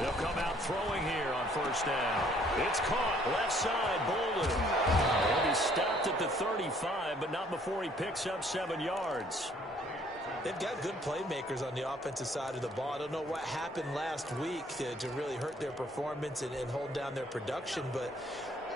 They'll come out throwing here on first down. It's caught left side, Bolden. He'll be stopped at the 35, but not before he picks up 7 yards. They've got good playmakers on the offensive side of the ball. I don't know what happened last week to really hurt their performance and hold down their production, but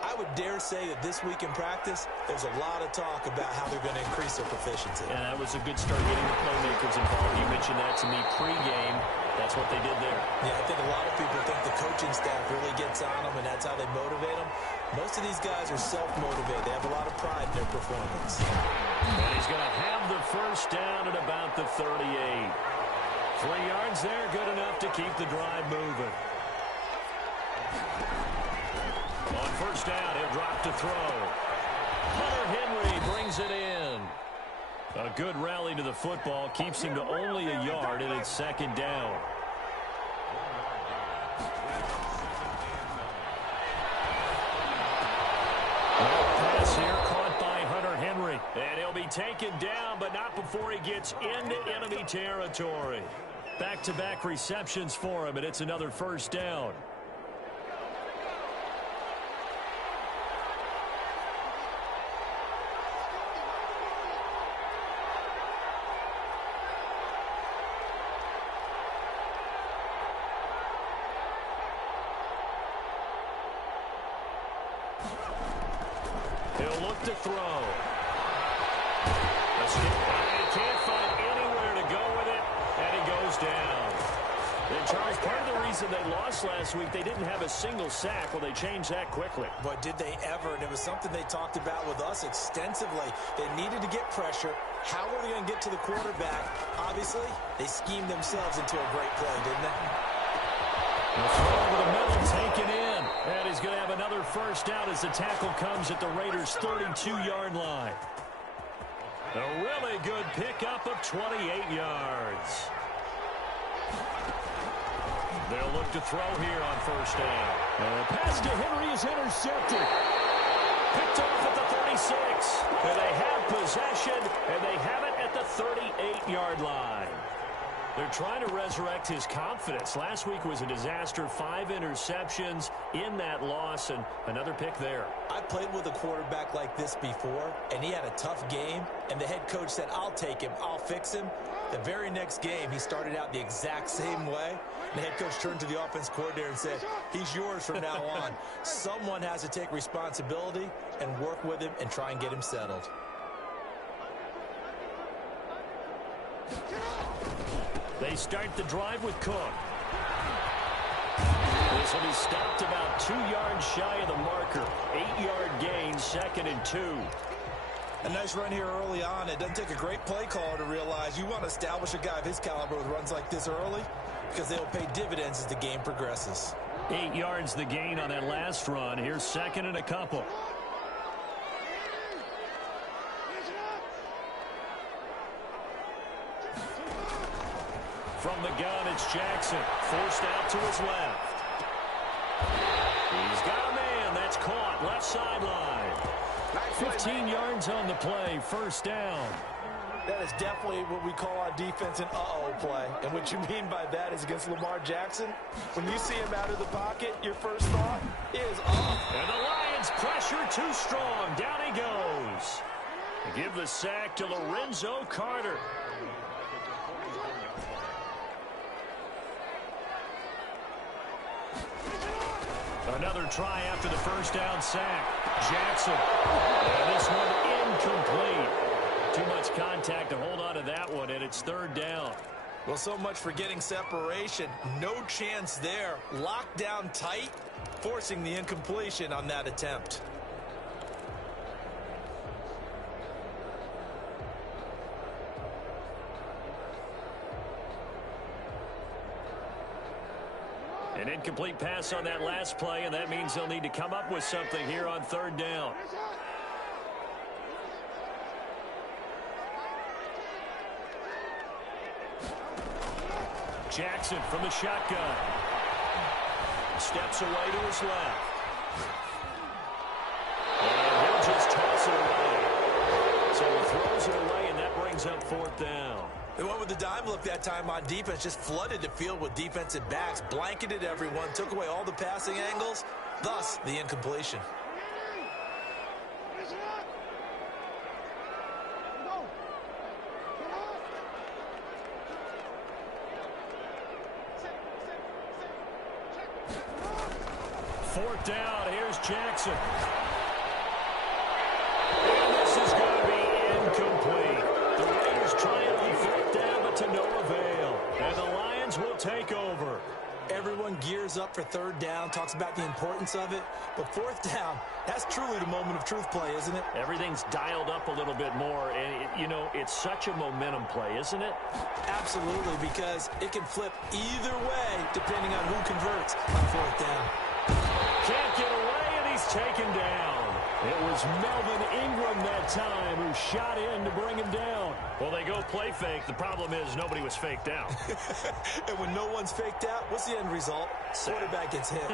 I would dare say that this week in practice, there's a lot of talk about how they're going to increase their proficiency. And that was a good start getting the playmakers involved. You mentioned that to me pregame. That's what they did there. Yeah, I think a lot of people think the coaching staff really gets on them, and that's how they motivate them. Most of these guys are self-motivated. They have a lot of pride in their performance. And he's going to have the first down at about the 38. 3 yards there, good enough to keep the drive moving. On first down, he'll drop to throw. Hunter Henry brings it in. A good rally to the football keeps him to only a yard, and it's second down. Pass here caught by Hunter Henry. And he'll be taken down, but not before he gets into enemy territory. Back-to-back receptions for him, and it's another first down. He'll look to throw. He can't find anywhere to go with it, and he goes down. And Charles, part of the reason they lost last week, they didn't have a single sack. Well, they changed that quickly. But did they ever? And it was something they talked about with us extensively. They needed to get pressure. How were they going to get to the quarterback? Obviously, they schemed themselves into a great play, didn't they? The throw over the middle taken in. And he's going to have another first down as the tackle comes at the Raiders' 32-yard line. A really good pickup of 28 yards. They'll look to throw here on first down. And the pass to Henry is intercepted. Picked off at the 36. And they have possession, and they have it at the 38-yard line. They're trying to resurrect his confidence. Last week was a disaster. 5 interceptions in that loss, and another pick there. I played with a quarterback like this before, and he had a tough game, and the head coach said, I'll take him, I'll fix him. The very next game, he started out the exact same way. The head coach turned to the offense coordinator and said, he's yours from now on. Someone has to take responsibility and work with him and try and get him settled. They start the drive with Cook. This will be stopped about 2 yards shy of the marker. 8-yard gain, 2nd and 2. A nice run here early on. It doesn't take a great play caller to realize you want to establish a guy of his caliber with runs like this early because they'll pay dividends as the game progresses. 8 yards the gain on that last run. Here's 2nd and a couple. From the gun, it's Jackson. Forced out to his left. He's got a man. That's caught. Left sideline. 15 yards on the play. First down. That is definitely what we call on defense an uh-oh play. And what you mean by that is against Lamar Jackson, when you see him out of the pocket, your first thought is uh-oh. And the Lions pressure too strong. Down he goes. They give the sack to Lorenzo Carter. Another try after the first down sack. Jackson. And this one incomplete. Too much contact to hold on to that one, and it's 3rd down. Well, so much for getting separation. No chance there. Locked down tight, forcing the incompletion on that attempt. An incomplete pass on that last play, and that means they'll need to come up with something here on 3rd down. Jackson from the shotgun. Steps away to his left. And he'll just toss it away. So he throws it away, and that brings up 4th down. They went with the dime look that time on defense, just flooded the field with defensive backs, blanketed everyone, took away all the passing angles, thus the incompletion. Fourth down, here's Jackson. And this is going to be incomplete. The Raiders trying on fourth down, but to no avail. And the Lions will take over. Everyone gears up for third down, talks about the importance of it. But fourth down, that's truly the moment of truth play, isn't it? Everything's dialed up a little bit more. And, you know, it's such a momentum play, isn't it? Absolutely, because it can flip either way depending on who converts on fourth down. Can't get away, and he's taken down. It was Melvin Ingram that time who shot in to bring him down. Well, they go play fake. The problem is nobody was faked out. And when no one's faked out, what's the end result? Quarterback gets hit.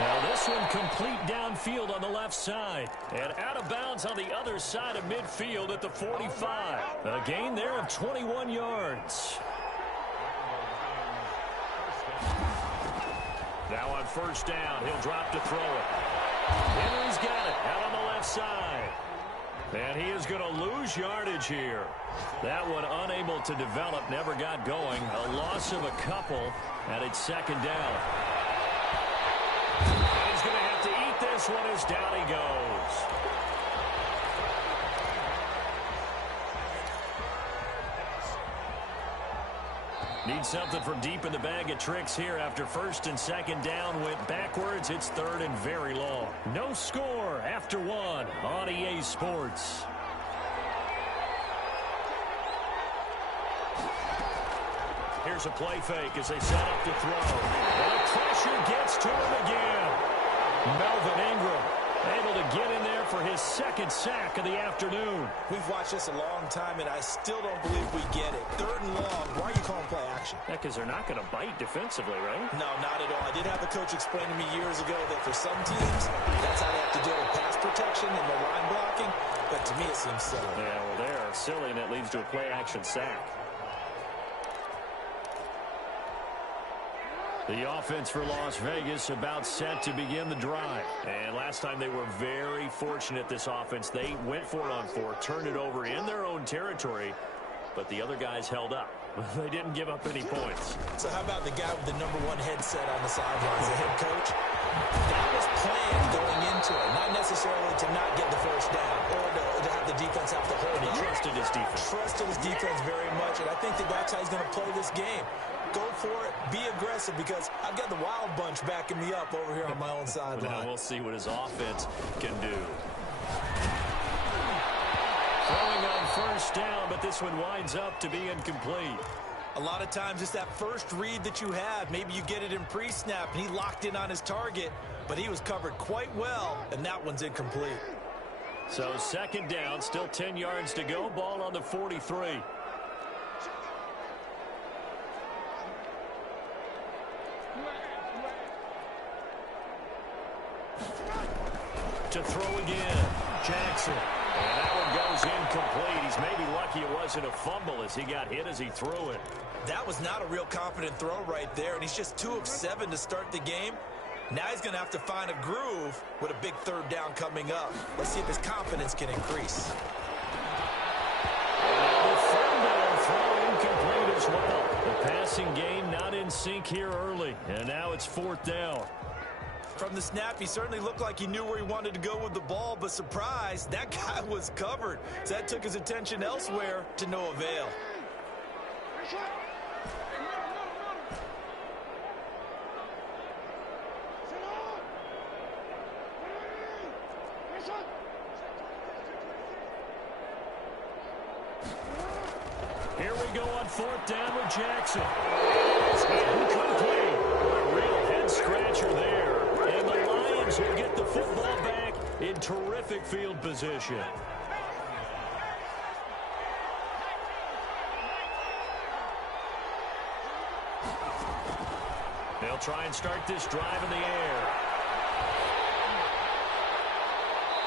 Now this one complete downfield on the left side. And out of bounds on the other side of midfield at the 45. A gain there of 21 yards. Now on first down, he'll drop to throw it. Henry's got it out on the left side. And he is going to lose yardage here. That one unable to develop, never got going. A loss of a couple, and it's second down. He's going to have to eat this one as down he goes. Need something from deep in the bag of tricks here after first and second down went backwards. It's third and very long. No score after one on EA Sports. Here's a play fake as they set up to throw. And the pressure gets to him again. Melvin Ingram able to get in there for his second sack of the afternoon. We've watched this a long time, and I still don't believe we get it. Third and long, why are you calling play action? Yeah, because they're not going to bite defensively, right? No, not at all. I did have a coach explain to me years ago that for some teams, that's how they have to deal with pass protection and the line blocking. But to me, it seems silly. Yeah, well, they're silly, and it leads to a play action sack. The offense for Las Vegas about set to begin the drive. And last time they were very fortunate, this offense. They went for it on fourth, turned it over in their own territory, but the other guys held up. They didn't give up any points. So how about the guy with the #1 headset on the sidelines, the head coach? That was planned going into it, not necessarily to not get the first down or to have the defense have to hold And he on. trusted his defense. Trusted his defense very much, and I think that that's how he's going to play this game. Go for it. Be aggressive, because I've got the Wild Bunch backing me up over here on my own sideline. Now we'll see what his offense can do. Throwing on first down, but this one winds up to be incomplete. A lot of times it's that first read that you have. Maybe you get it in pre-snap, and he locked in on his target, but he was covered quite well, and that one's incomplete. So second down, still 10 yards to go. Ball on the 43. To throw again, Jackson. And that one goes incomplete. He's maybe lucky it wasn't a fumble as he got hit as he threw it. That was not a real confident throw right there, and he's just 2 of 7 to start the game. Now he's going to have to find a groove with a big third down coming up. Let's see if his confidence can increase. And the third down throw incomplete as well. The passing game not in sync here early, and now it's fourth down. From the snap, he certainly looked like he knew where he wanted to go with the ball, but surprise, that guy was covered. So that took his attention elsewhere to no avail. Here we go on fourth down with Jackson. It's incomplete. A real head-scratcher there. And the Lions will get the football back in terrific field position. They'll try and start this drive in the air.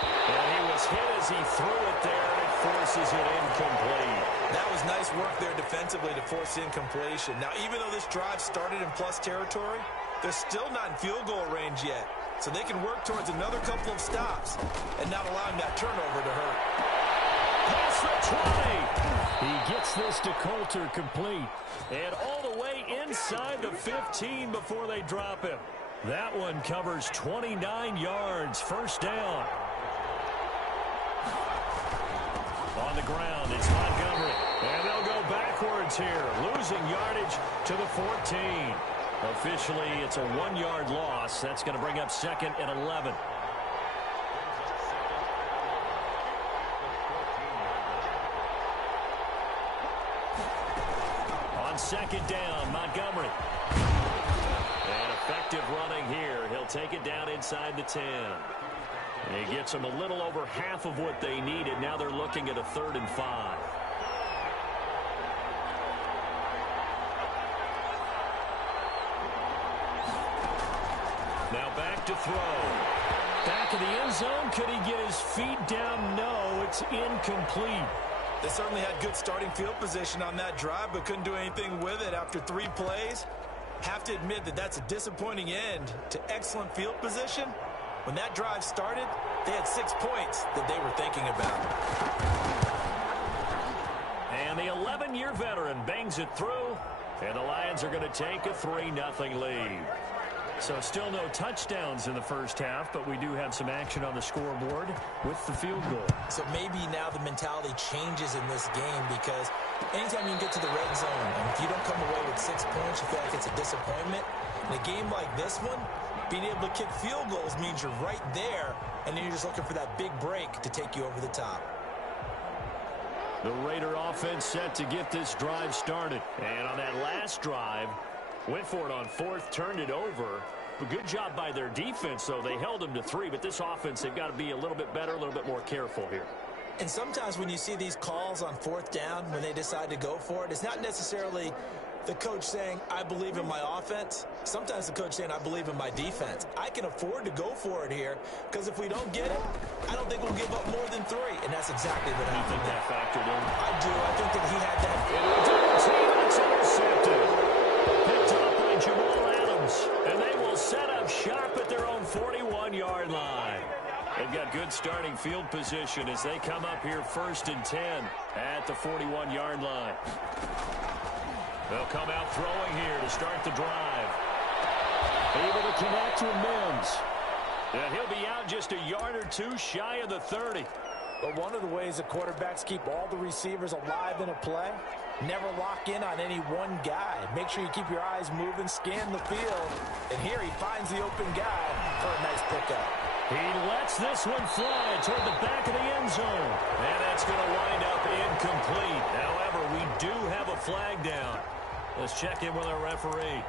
And he was hit as he threw it there, and it forces it incomplete. That was nice work there defensively to force incompletion. Now, even though this drive started in plus territory, they're still not in field goal range yet. So they can work towards another couple of stops and not allowing that turnover to hurt. Pass the 20. He gets this to Coulter complete. And all the way inside the 15 before they drop him. That one covers 29 yards. First down. On the ground, it's Montgomery. And they'll go backwards here, losing yardage to the 14. Officially, it's a 1-yard loss. That's going to bring up 2nd and 11. On 2nd down, Montgomery. And effective running here. He'll take it down inside the 10. And he gets them a little over half of what they needed. Now they're looking at a 3rd and 5. Now back to throw. Back of the end zone. Could he get his feet down? No, it's incomplete. They certainly had good starting field position on that drive, but couldn't do anything with it after 3 plays. Have to admit that that's a disappointing end to excellent field position. When that drive started, they had 6 points that they were thinking about. And the 11-year veteran bangs it through, and the Lions are going to take a 3-0 lead. So still no touchdowns in the first half, but we do have some action on the scoreboard with the field goal. So maybe now the mentality changes in this game, because anytime you can get to the red zone, and if you don't come away with 6 points, you feel like it's a disappointment. In a game like this one, being able to kick field goals means you're right there, and then you're just looking for that big break to take you over the top. The Raider offense set to get this drive started. And on that last drive, went for it on 4th, turned it over. A good job by their defense, though. They held them to 3, but this offense, they've got to be a little bit better, a little bit more careful here. And sometimes when you see these calls on 4th down, when they decide to go for it, it's not necessarily the coach saying, I believe in my offense. Sometimes the coach saying, I believe in my defense. I can afford to go for it here, because if we don't get it, I don't think we'll give up more than 3. And that's exactly what happened. You think that factored in? I do. I think that he had that. It's intercepted. Picked up by Jamal Adams. And they will set up shop at their own 41-yard line. They've got good starting field position as they come up here 1st and 10 at the 41-yard line. They'll come out throwing here to start the drive. Able to connect with Mims. And he'll be out just a yard or 2 shy of the 30. But one of the ways the quarterbacks keep all the receivers alive in a play, never lock in on any one guy. Make sure you keep your eyes moving, scan the field. And here he finds the open guy for a nice pickup. He lets this one fly toward the back of the end zone. And that's going to wind up incomplete. However, we do have a flag down. Let's check in with our referee.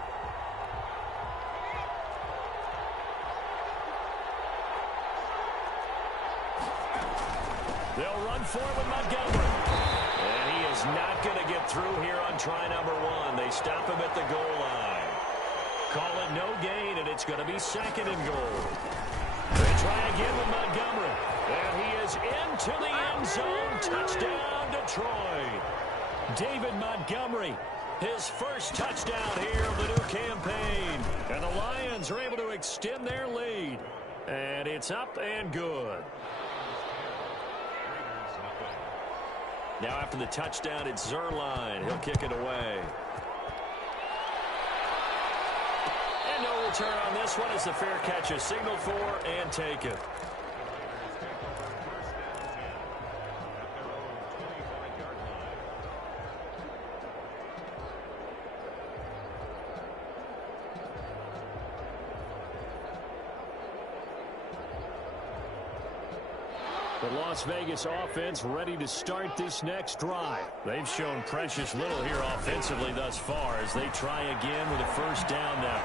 They'll run for it with Montgomery. And he is not going to get through here on try number 1. They stop him at the goal line. Call it no gain, and it's going to be 2nd and goal. They try again with Montgomery. And he is into the end zone. Touchdown, Detroit. David Montgomery, his first touchdown here of the new campaign. And the Lions are able to extend their lead. And it's up and good. Now after the touchdown, it's Zuerlein. He'll kick it away. And no return on this one as the fair catch is signaled for and taken. The Las Vegas offense ready to start this next drive. They've shown precious little here offensively thus far as they try again with a 1st down now.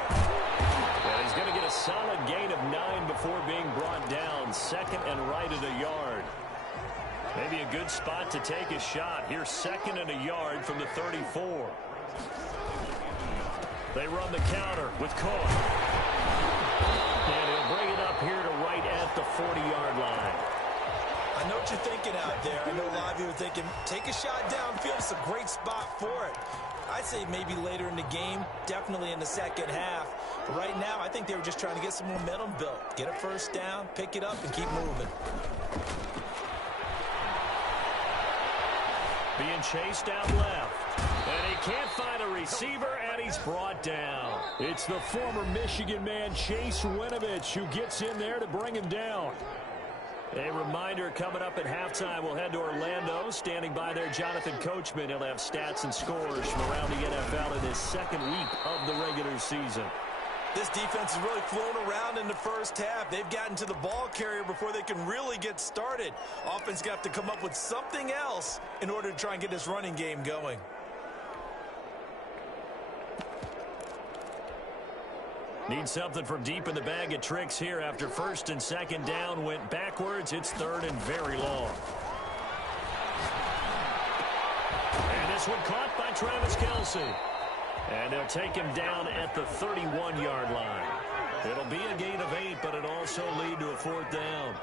And he's going to get a solid gain of 9 before being brought down. 2nd and right at a yard. Maybe a good spot to take a shot. Here's 2nd and a yard from the 34. They run the counter with Cook. And he'll bring it up here to right at the 40-yard line. I know what you're thinking out there. I know a lot of you are thinking, take a shot downfield. It's a great spot for it. I'd say maybe later in the game, definitely in the second half. But right now, I think they were just trying to get some momentum built. Get a first down, pick it up, and keep moving. Being chased out left. And he can't find a receiver, and he's brought down. It's the former Michigan man, Chase Winovich, who gets in there to bring him down. A reminder, coming up at halftime, we'll head to Orlando. Standing by there, Jonathan Coachman. He'll have stats and scores from around the NFL in his second week of the regular season. This defense has really flown around in the first half. They've gotten to the ball carrier before they can really get started. Offense got to come up with something else in order to try and get this running game going. Need something from deep in the bag of tricks here after first and second down went backwards. It's third and very long. And this one caught by Travis Kelce. And they'll take him down at the 31-yard line. It'll be a gain of 8, but it'll also lead to a fourth down.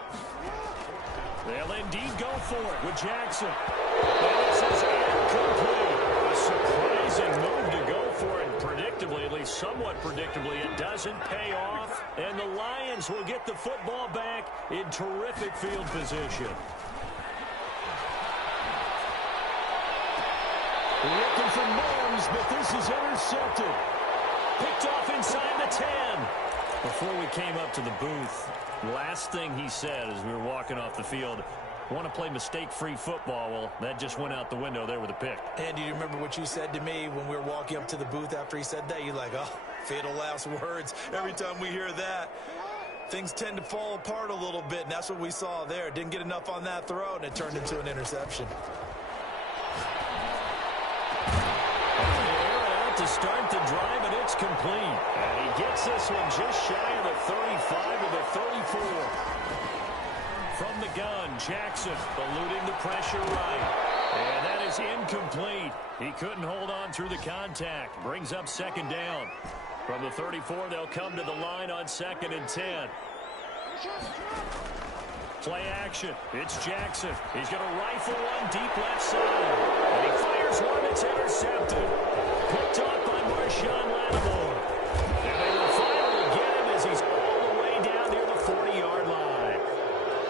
They'll indeed go for it with Jackson. And this is incomplete. A surprising move to go for it. Predictably, at least somewhat predictably, it doesn't pay off. And the Lions will get the football back in terrific field position. Looking for Mims, but this is intercepted. Picked off inside the 10. Before we came up to the booth, last thing he said as we were walking off the field, want to play mistake-free football. Well, that just went out the window there with a pick. And do you remember what you said to me when we were walking up to the booth after he said that? You're like, oh, fatal last words. Every time we hear that, things tend to fall apart a little bit, and that's what we saw there. Didn't get enough on that throw, and it turned into an interception. To start the drive, and it's complete. And he gets this one just shy of the 35 to the 34. From the gun, Jackson eluding the pressure right. And that is incomplete. He couldn't hold on through the contact. Brings up second down. From the 34, they'll come to the line on 2nd and 10. Play action. It's Jackson. He's going to rifle one deep left side. And he fires one that's intercepted. Picked up by Marshawn Lattimore. And they will finally get him as he's all the way down near the 40-yard line.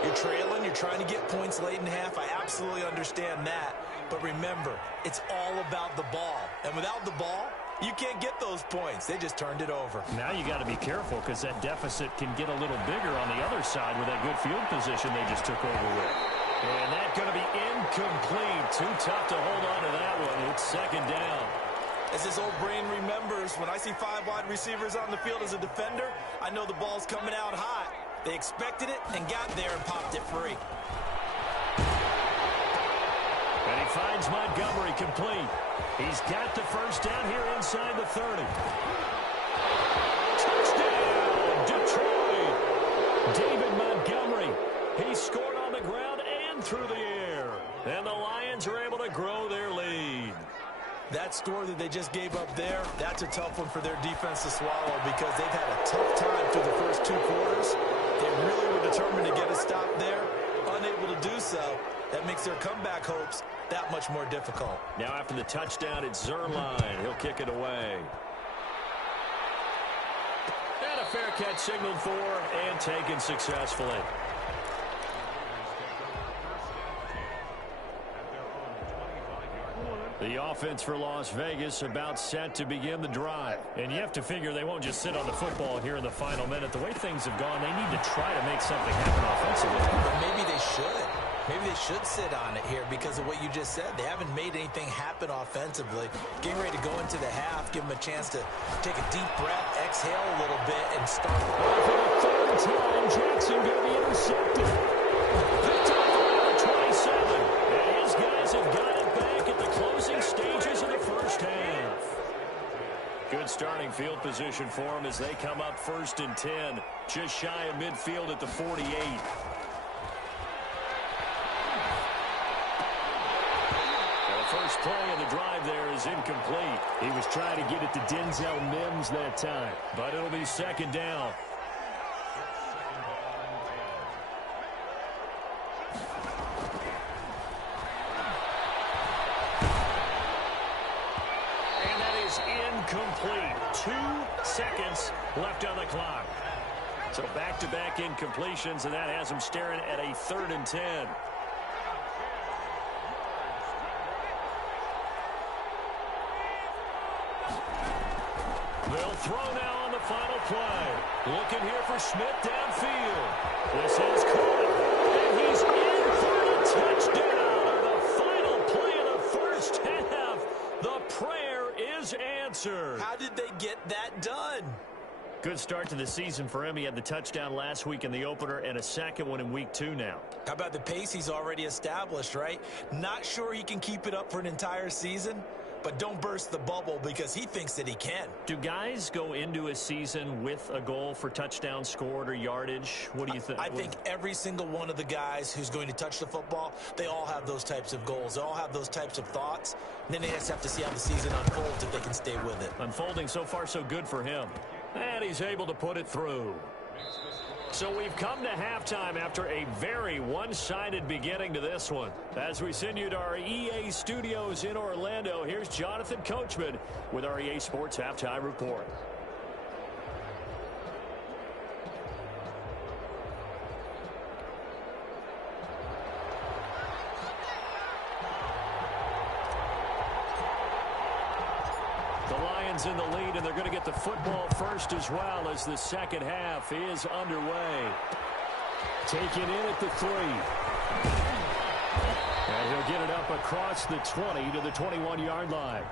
You're trailing. You're trying to get points late in the half. I absolutely understand that. But remember, it's all about the ball. And without the ball, you can't get those points. They just turned it over. Now you got to be careful because that deficit can get a little bigger on the other side with that good field position they just took over with. And that's going to be incomplete. Too tough to hold on to that one. It's second down. As his old brain remembers, when I see 5 wide receivers on the field as a defender, I know the ball's coming out hot. They expected it and got there and popped it free. And he finds Montgomery complete. He's got the first down here inside the 30. Touchdown, Detroit. David Montgomery. He scored on the ground and through the air. And the Lions are able to grow their lead. That score that they just gave up there, that's a tough one for their defense to swallow because they've had a tough time through the first 2 quarters. They really were determined to get a stop there, unable to do so. That makes their comeback hopes that much more difficult. Now after the touchdown, it's Zuerlein. He'll kick it away. And a fair catch signaled for and taken successfully. The offense for Las Vegas about set to begin the drive. And you have to figure they won't just sit on the football here in the final minute. The way things have gone, they need to try to make something happen offensively. But maybe they should. Maybe they should sit on it here because of what you just said. They haven't made anything happen offensively. Getting ready to go into the half, give them a chance to take a deep breath, exhale a little bit, and start. For the third time, Jackson going to be intercepted. Picked up around the 27. And his guys have got it back at the closing stages of the first half. Good starting field position for them as they come up 1st and 10. Just shy of midfield at the 48. First play of the drive there is incomplete. He was trying to get it to Denzel Mims that time, but it'll be second down. seconds left on the clock. So back-to-back incompletions, and that has them staring at a 3rd and 10. They'll throw now on the final play. Looking here for Smith downfield. This is caught, and he's in for the touchdown. The final play of the first half. The prayer is answered. How did they get that done? Good start to the season for him. He had the touchdown last week in the opener and a second one in week 2 now. How about the pace he's already established, right? Not sure he can keep it up for an entire season, but don't burst the bubble because he thinks that he can. Do guys go into a season with a goal for touchdown scored or yardage? What do you think? I think every single one of the guys who's going to touch the football, they all have those types of goals. They all have those types of thoughts. And then they just have to see how the season unfolds if they can stay with it. Unfolding so far so good for him. And he's able to put it through. So we've come to halftime after a very one-sided beginning to this one. As we send you to our EA studios in Orlando, here's Jonathan Coachman with our EA Sports Halftime Report. The Lions in the lead, and they're going to get the football first as well as the second half is underway. Taken in at the 3. And he'll get it up across the 20 to the 21-yard line.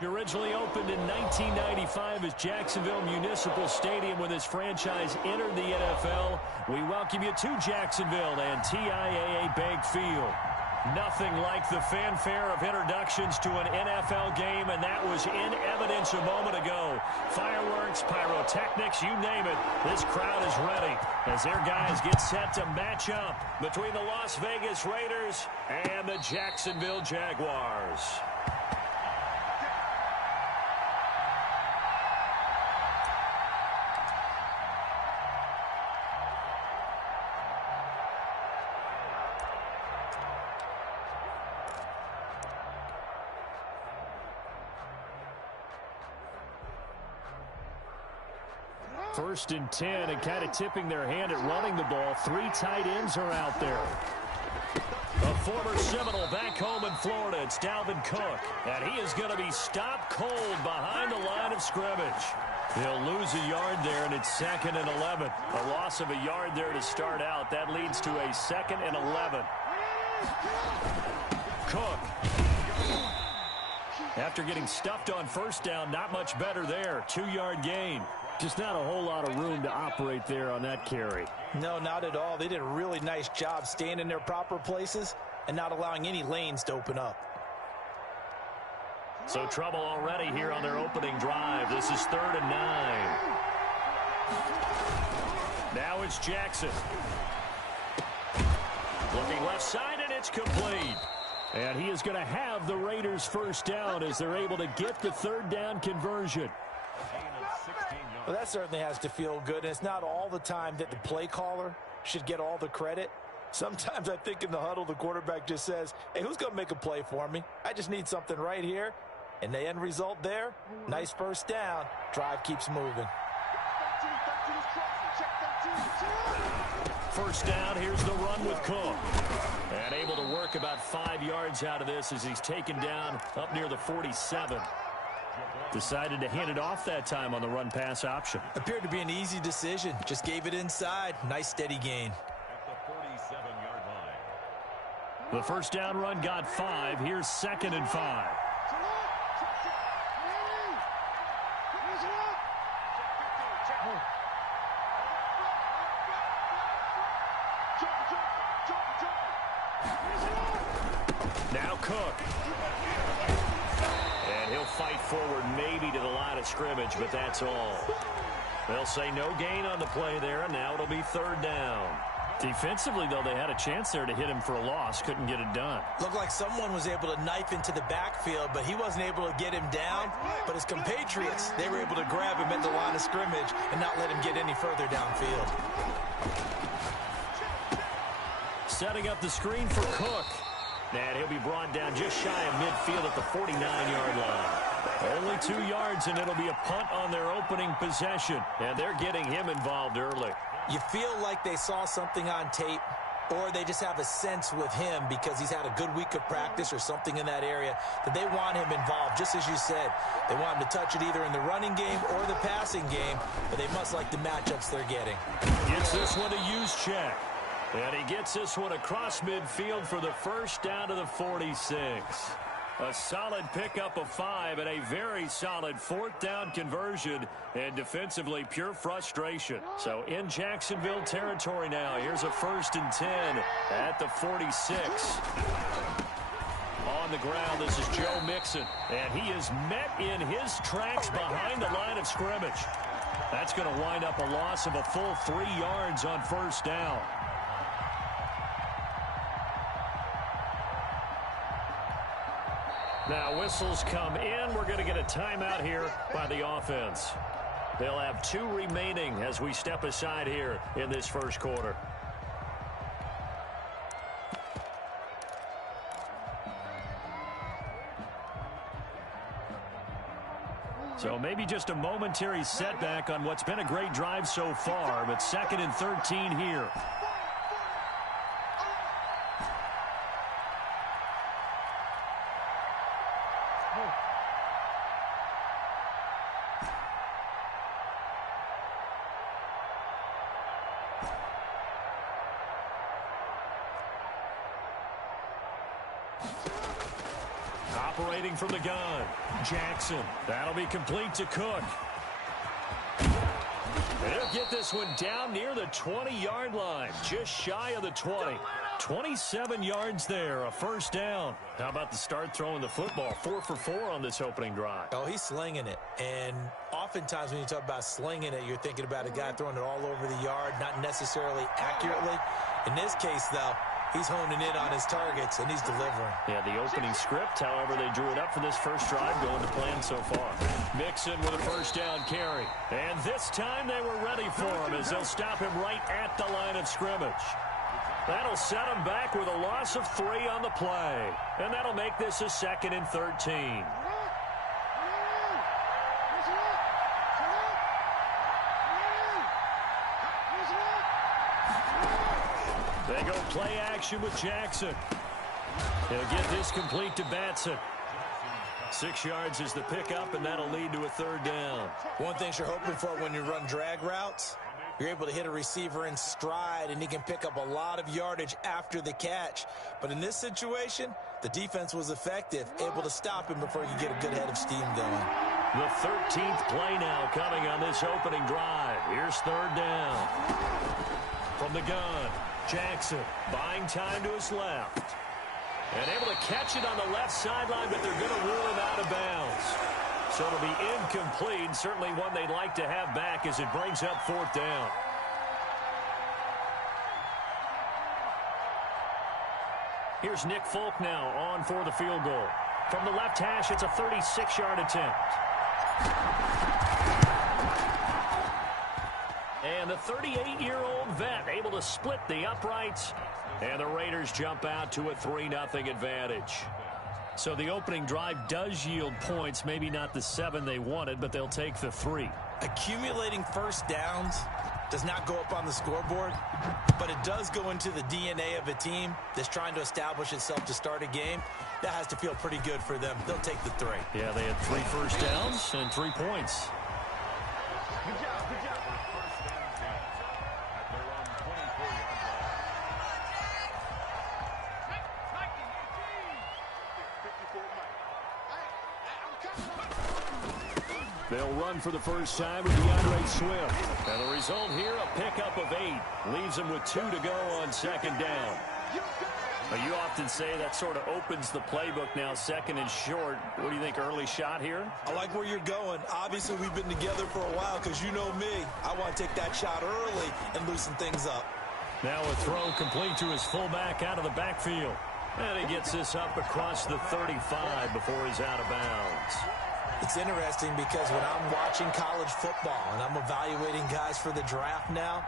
He originally opened in 1995 as Jacksonville Municipal Stadium when this franchise entered the NFL. We welcome you to Jacksonville and TIAA Bank Field. Nothing like the fanfare of introductions to an NFL game, and that was in evidence a moment ago. Fireworks, pyrotechnics, you name it. This crowd is ready as their guys get set to match up between the Las Vegas Raiders and the Jacksonville Jaguars. First and 10, and kind of tipping their hand at running the ball. 3 tight ends are out there. A former Seminole back home in Florida. It's Dalvin Cook, and he is going to be stopped cold behind the line of scrimmage. He'll lose a yard there, and it's 2nd and 11. A loss of a yard there to start out. That leads to a 2nd and 11. Cook. After getting stuffed on first down, not much better there. 2-yard gain. Just not a whole lot of room to operate there on that carry. No, not at all. They did a really nice job staying in their proper places and not allowing any lanes to open up. So trouble already here on their opening drive. This is 3rd and 9. Now it's Jackson. Looking left side, and it's complete. And he is going to have the Raiders first down as they're able to get the 3rd down conversion. Well, that certainly has to feel good, and it's not all the time that the play caller should get all the credit. Sometimes I think in the huddle, the quarterback just says, hey, who's going to make a play for me? I just need something right here. And the end result there, nice first down. Drive keeps moving. First down, here's the run with Cook. And able to work about 5 yards out of this as he's taken down up near the 47. Decided to hand it off that time on the run-pass option. Appeared to be an easy decision. Just gave it inside. Nice steady gain. At the 47-yard line. The first down run got 5. Here's 2nd and 5. Now Cook. And he'll fight forward maybe to the line of scrimmage, but that's all. They'll say no gain on the play there, and now it'll be 3rd down. Defensively, though, they had a chance there to hit him for a loss. Couldn't get it done. Looked like someone was able to knife into the backfield, but he wasn't able to get him down. But his compatriots, they were able to grab him at the line of scrimmage and not let him get any further downfield. Setting up the screen for Cook. And he'll be brought down just shy of midfield at the 49-yard line. Only 2 yards, and it'll be a punt on their opening possession. And they're getting him involved early. You feel like they saw something on tape, or they just have a sense with him because he's had a good week of practice or something in that area that they want him involved, just as you said. They want him to touch it either in the running game or the passing game, but they must like the matchups they're getting. Gets this one to Juszczyk. And he gets this one across midfield for the first down to the 46. A solid pickup of 5 and a very solid 4th down conversion. And defensively, pure frustration. So in Jacksonville territory now. Here's a 1st and 10 at the 46. On the ground, this is Joe Mixon. And he is met in his tracks behind the line of scrimmage. That's going to wind up a loss of a full 3 yards on first down. Now whistles come in. We're going to get a timeout here by the offense. They'll have 2 remaining as we step aside here in this first quarter. So maybe just a momentary setback on what's been a great drive so far, but 2nd and 13 here. Operating from the gun, Jackson. That'll be complete to Cook. They'll get this one down near the 20-yard line, just shy of the 20. 27 yards there, a first down. How about the start throwing the football? 4 for 4 on this opening drive. Oh, he's slinging it. And oftentimes when you talk about slinging it, you're thinking about a guy throwing it all over the yard, not necessarily accurately. In this case, though, he's honing in on his targets, and he's delivering. Yeah, the opening script, however, they drew it up for this first drive, going to plan so far. Mixon with a first down carry. And this time they were ready for him as they'll stop him right at the line of scrimmage. That'll set him back with a loss of 3 on the play. And that'll make this a 2nd and 13. They go play action with Jackson. He'll get this complete to Batson. 6 yards is the pickup, and that'll lead to a 3rd down. One thing you're hoping for when you run drag routes, you're able to hit a receiver in stride, and he can pick up a lot of yardage after the catch. But in this situation, the defense was effective, able to stop him before he could get a good head of steam going. The 13th play now coming on this opening drive. Here's 3rd down. From the gun, Jackson buying time to his left. And able to catch it on the left sideline, but they're going to rule him out of bounds. So it'll be incomplete, certainly one they'd like to have back as it brings up 4th down. Here's Nick Folk now on for the field goal. From the left hash, it's a 36-yard attempt. And the 38-year-old vet able to split the uprights. And the Raiders jump out to a 3-0 advantage. So the opening drive does yield points, maybe not the 7 they wanted, but they'll take the 3. Accumulating first downs does not go up on the scoreboard, but it does go into the DNA of a team that's trying to establish itself to start a game. That has to feel pretty good for them. They'll take the 3. Yeah, they had 3 first downs and 3 points. Good job, good job. They'll run for the first time with DeAndre Swift. And the result here, a pickup of 8. Leaves them with 2 to go on 2nd down. Now, you often say that sort of opens the playbook now, 2nd and short. What do you think, early shot here? I like where you're going. Obviously, we've been together for a while because you know me. I want to take that shot early and loosen things up. Now a throw complete to his fullback out of the backfield. And he gets this up across the 35 before he's out of bounds. It's interesting because when I'm watching college football and I'm evaluating guys for the draft now,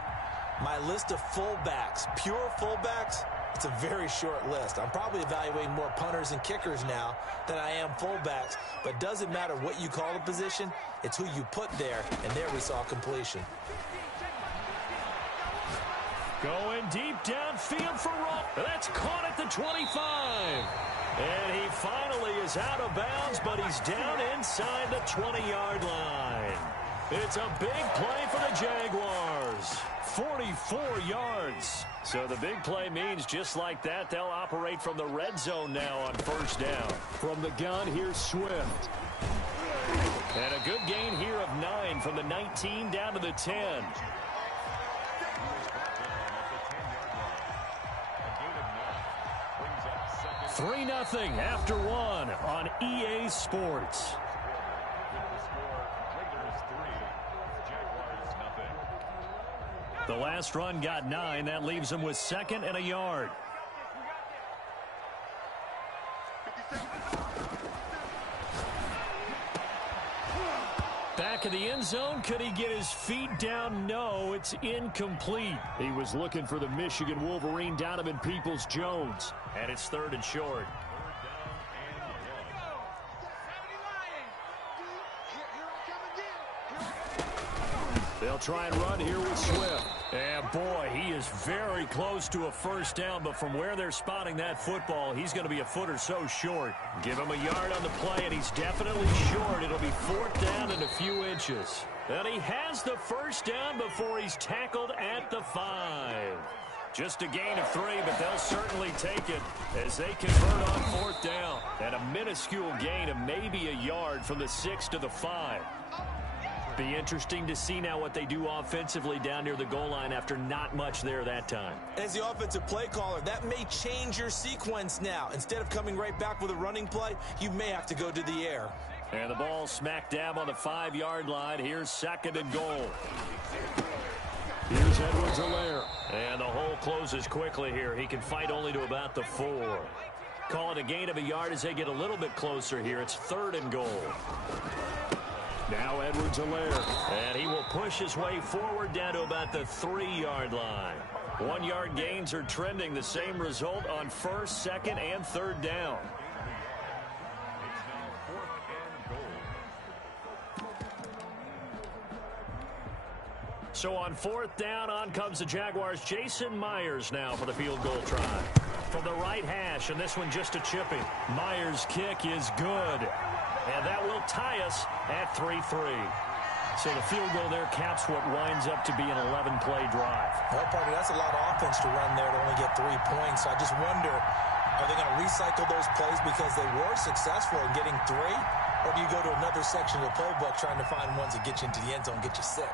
my list of fullbacks, pure fullbacks, it's a very short list. I'm probably evaluating more punters and kickers now than I am fullbacks, but it doesn't matter what you call the position, it's who you put there, and there we saw completion. Going deep downfield for Roll. That's caught at the 25. And he finally is out of bounds, but he's down inside the 20-yard line. It's a big play for the Jaguars. 44 yards. So the big play means just like that, they'll operate from the red zone now on first down. From the gun, here's Swift. And a good gain here of 9 from the 19 down to the 10. 3-0 after 1 on EA Sports. The last run got 9. That leaves them with 2nd and a yard. Back in the end zone. Could he get his feet down? No, it's incomplete. He was looking for the Michigan Wolverine, Donovan Peoples-Jones. And it's 3rd and short. They'll try and run here with Swift. And boy, he is very close to a first down, but from where they're spotting that football, he's going to be a foot or so short. Give him a yard on the play, and he's definitely short. It'll be 4th down and a few inches. And he has the first down before he's tackled at the 5. Just a gain of 3, but they'll certainly take it as they convert on 4th down. And a minuscule gain of maybe a yard from the 6 to the 5. Be interesting to see now what they do offensively down near the goal line after not much there that time. As the offensive play caller, that may change your sequence now. Instead of coming right back with a running play, you may have to go to the air. And the ball smack dab on the 5-yard line. Here's 2nd and goal. Here's Edwards-Helaire. And the hole closes quickly here. He can fight only to about the 4. Call it a gain of a yard as they get a little bit closer here. It's 3rd and goal. Now Edwards-Helaire. And he will push his way forward down to about the 3-yard line. 1-yard gains are trending. The same result on 1st, 2nd, and 3rd down. So on 4th down, on comes the Jaguars. Jason Myers now for the field goal try. From the right hash, and this one just a chipping. Myers' kick is good. And that will tie us at 3-3. So the field goal there caps what winds up to be an 11-play drive. Well, partner, that's a lot of offense to run there to only get 3 points. So I just wonder, are they going to recycle those plays because they were successful in getting 3? Or do you go to another section of the playbook trying to find ones that get you into the end zone, get you 6?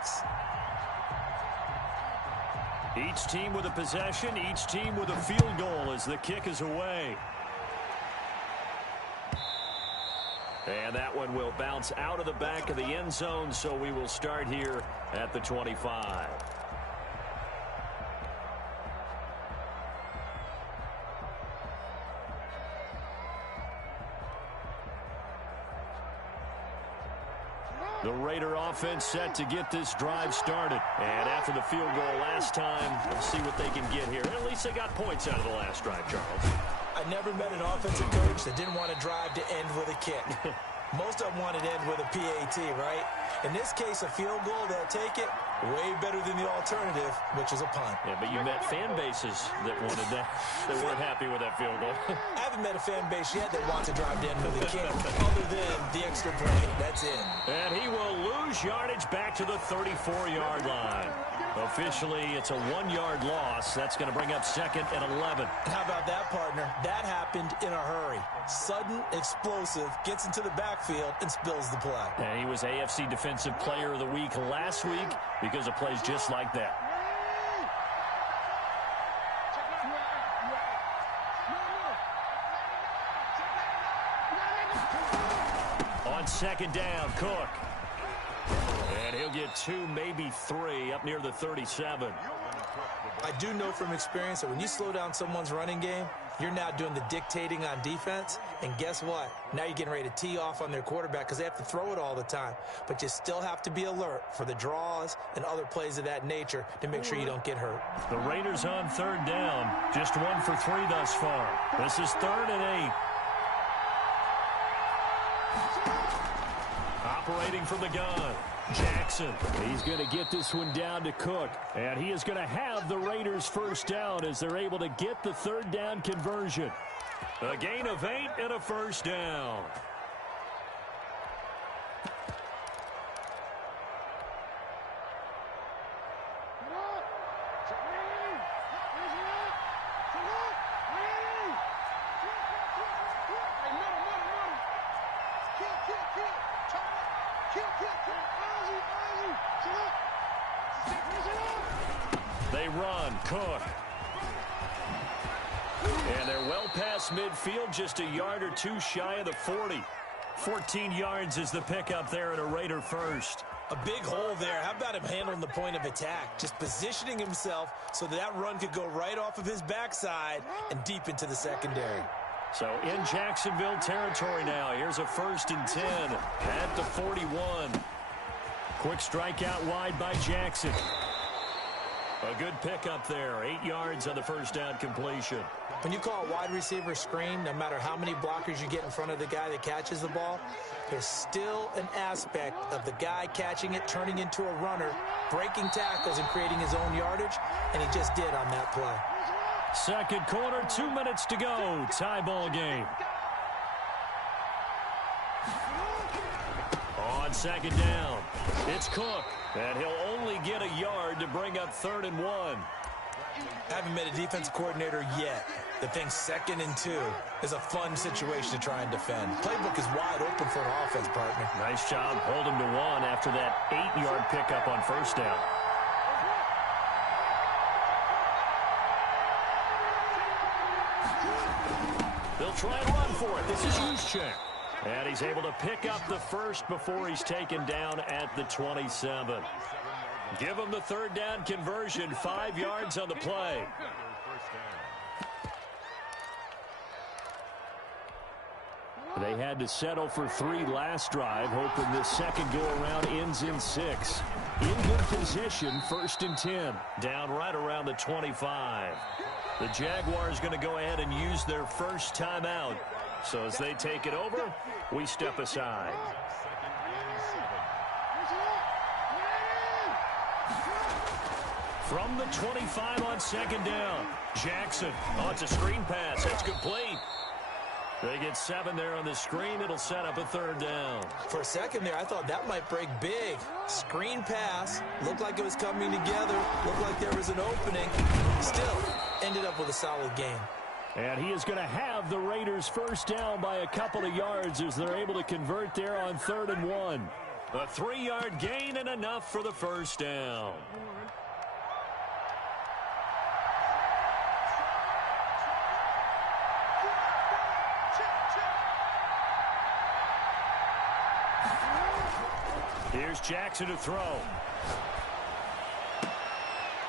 Each team with a possession, each team with a field goal as the kick is away. And that one will bounce out of the back of the end zone, so we will start here at the 25. The Raider offense set to get this drive started. And after the field goal last time, we'll see what they can get here. At least they got points out of the last drive, Charles. I never met an offensive coach that didn't want to drive to end with a kick. Most of them wanted to end with a PAT, right? In this case, a field goal, they'll take it. Way better than the alternative, which is a punt. Yeah, but you met fan bases that wanted that, that weren't happy with that field goal. I haven't met a fan base yet that wants to drive to end with a kick, other than the extra point. That's it. And he will lose yardage back to the 34-yard line. Officially, it's a 1-yard loss. That's going to bring up 2nd and 11. How about that, partner? That happened in a hurry. Sudden, explosive, gets into the backfield, and spills the play. And he was AFC Defensive Player of the Week last week because of plays just like that. On 2nd down, Cook. And he'll get 2, maybe 3 up near the 37. I do know from experience that when you slow down someone's running game, you're now doing the dictating on defense. And guess what? Now you're getting ready to tee off on their quarterback because they have to throw it all the time. But you still have to be alert for the draws and other plays of that nature to make sure you don't get hurt. The Raiders on 3rd down. Just 1 for 3 thus far. This is 3rd and 8. Operating from the gun, Jackson. He's going to get this one down to Cook. And he is going to have the Raiders' 1st down as they're able to get the 3rd down conversion. A gain of 8 and a 1st down. They run, Cook. And they're well past midfield, just a yard or 2 shy of the 40. 14 yards is the pickup there at a Raider 1st. A big hole there. How about him handling the point of attack? Just positioning himself so that run could go right off of his backside and deep into the secondary. So in Jacksonville territory now. Here's a 1st and 10 at the 41. Quick strike out wide by Jackson. A good pickup there. 8 yards on the 1st down completion. When you call a wide receiver screen, no matter how many blockers you get in front of the guy that catches the ball, there's still an aspect of the guy catching it, turning into a runner, breaking tackles and creating his own yardage, and he just did on that play. 2nd quarter, 2 minutes to go. Tie ball game. On 2nd down, it's Cook. And he'll only get a yard to bring up 3rd and 1. Haven't met a defensive coordinator yet that thinks 2nd and 2 is a fun situation to try and defend. Playbook is wide open for an offense, partner. Nice job. Hold him to 1 after that 8-yard pickup on first down. They'll try and run for it. This is Juszczyk. And he's able to pick up the first before he's taken down at the 27. Give him the 3rd down conversion, 5 yards on the play. They had to settle for 3 last drive, hoping this second go-around ends in 6. In good position, 1st and 10. Down right around the 25. The Jaguars going to go ahead and use their first timeout. So as they take it over, we step aside. From the 25 on 2nd down. Jackson. Oh, it's a screen pass. That's complete. They get 7 there on the screen. It'll set up a 3rd down. For a second there, I thought that might break big. Screen pass. Looked like it was coming together. Looked like there was an opening. Still, ended up with a solid game. And he is going to have the Raiders first down by a couple of yards as they're able to convert there on 3rd and 1. A 3-yard gain and enough for the first down. Here's Jackson to throw.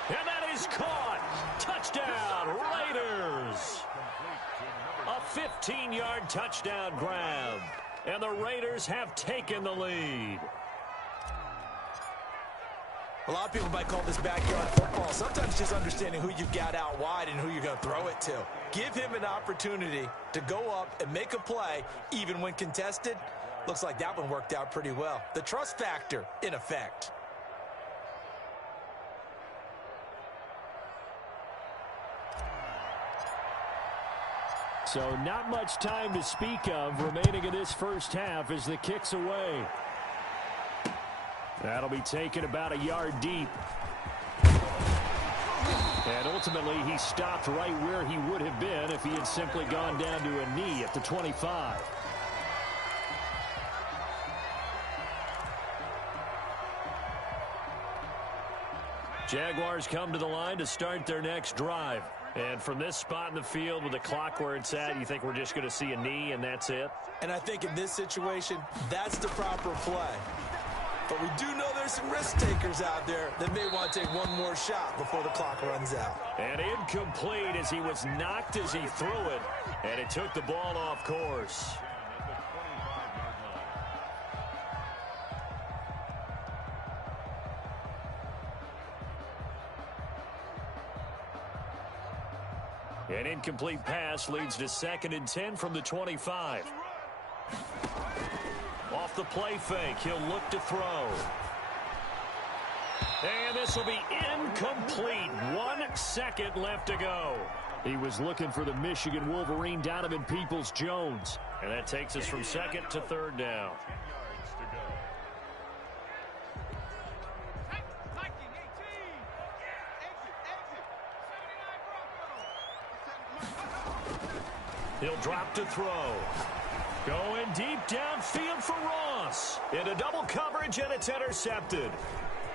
And that is caught. Touchdown, Raiders. A 15-yard touchdown grab. And the Raiders have taken the lead. A lot of people might call this backyard football. Sometimes just understanding who you've got out wide and who you're going to throw it to. Give him an opportunity to go up and make a play, even when contested. Looks like that one worked out pretty well. The trust factor in effect. So not much time to speak of remaining in this first half as the kick's away. That'll be taken about a yard deep. And ultimately he stopped right where he would have been if he had simply gone down to a knee at the 25. Jaguars come to the line to start their next drive. And from this spot in the field with the clock where it's at, you think we're just going to see a knee and that's it? And I think in this situation, that's the proper play. But we do know there's some risk takers out there that may want to take one more shot before the clock runs out. And incomplete as he was knocked as he threw it. And it took the ball off course. An incomplete pass leads to 2nd and 10 from the 25. Off the play fake, he'll look to throw. And this will be incomplete. 1 second left to go. He was looking for the Michigan Wolverine, Donovan Peoples-Jones. And that takes us from 2nd to 3rd down. He'll drop to throw. Going deep downfield for Ross. Into double coverage, and it's intercepted.